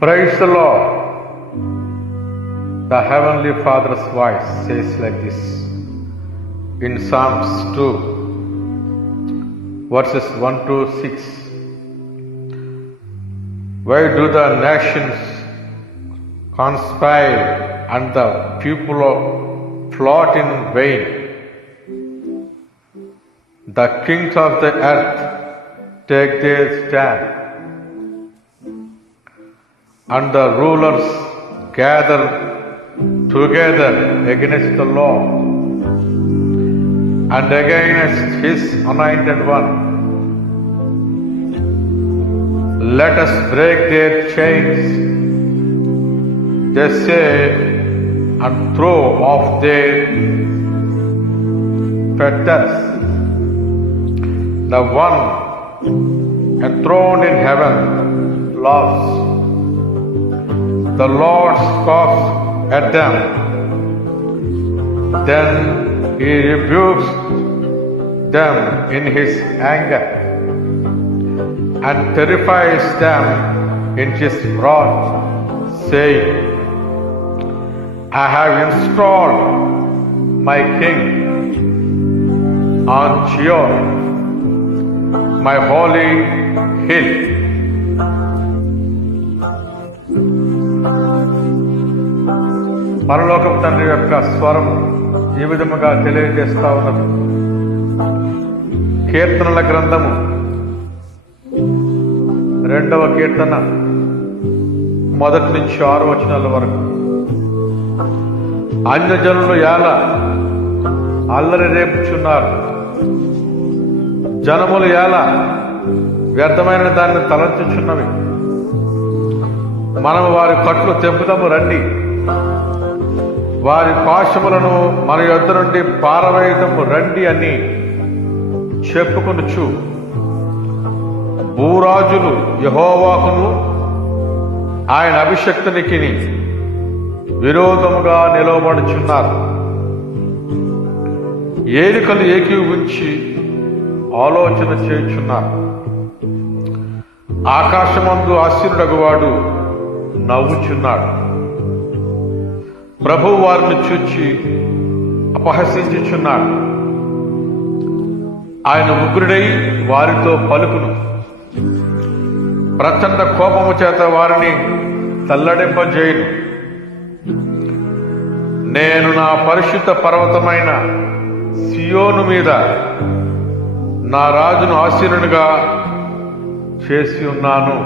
Praise the Lord. The Heavenly Father's voice says like this in Psalms 2, verses 1 to 6. Why do the nations conspire and the people plot in vain? The kings of the earth take their stand, and the rulers gather together against the Lord and against His anointed one. Let us break their chains, they say, and throw off their fetters. The one enthroned in heaven laughs. The Lord scoffs at them. Then He rebukes them in His anger and terrifies them in His wrath, saying, I have installed my king on Zion, my holy hill. పరలోకపు తండ్రి యొక్క స్వరం ఈ విధముగా తెలియజేస్తా ఉన్నది. కీర్తనల గ్రంథము 2వ కీర్తన 1 నుంచి 6 వచనాల వరకు. అన్యజనులు ఎలా అల్లరి రేపుచున్నారు, జనములు ఎలా వ్యర్థమైన దాన్ని తలంచుచున్నవి. మనము వారి కట్లు తెంపుతాము రండి, వారి పాశములను మన యొద్ద నుండి పారవేయటము రండి అని చెప్పుకొనుచు భూరాజులు యెహోవాకును ఆయన అభిషక్తునికి విరోధముగా నిలవబడుచున్నారు. ఏలికలు ఏకీభవించి ఆలోచన చేయుచున్నారు. ఆకాశమందు ఆసీనుడగువాడు నవ్వుచున్నాడు. ప్రభువు వారిని చూచి అపహసించుచున్నాడు. ఆయన ఉగ్రుడై వారితో పలుకును. ప్రచండ కోపము చేత వారిని తల్లడింపజేయును. నేను నా పరిశుద్ధ పర్వతమైన సియోను మీద నా రాజును ఆసీనునిగా చేసి ఉన్నాను.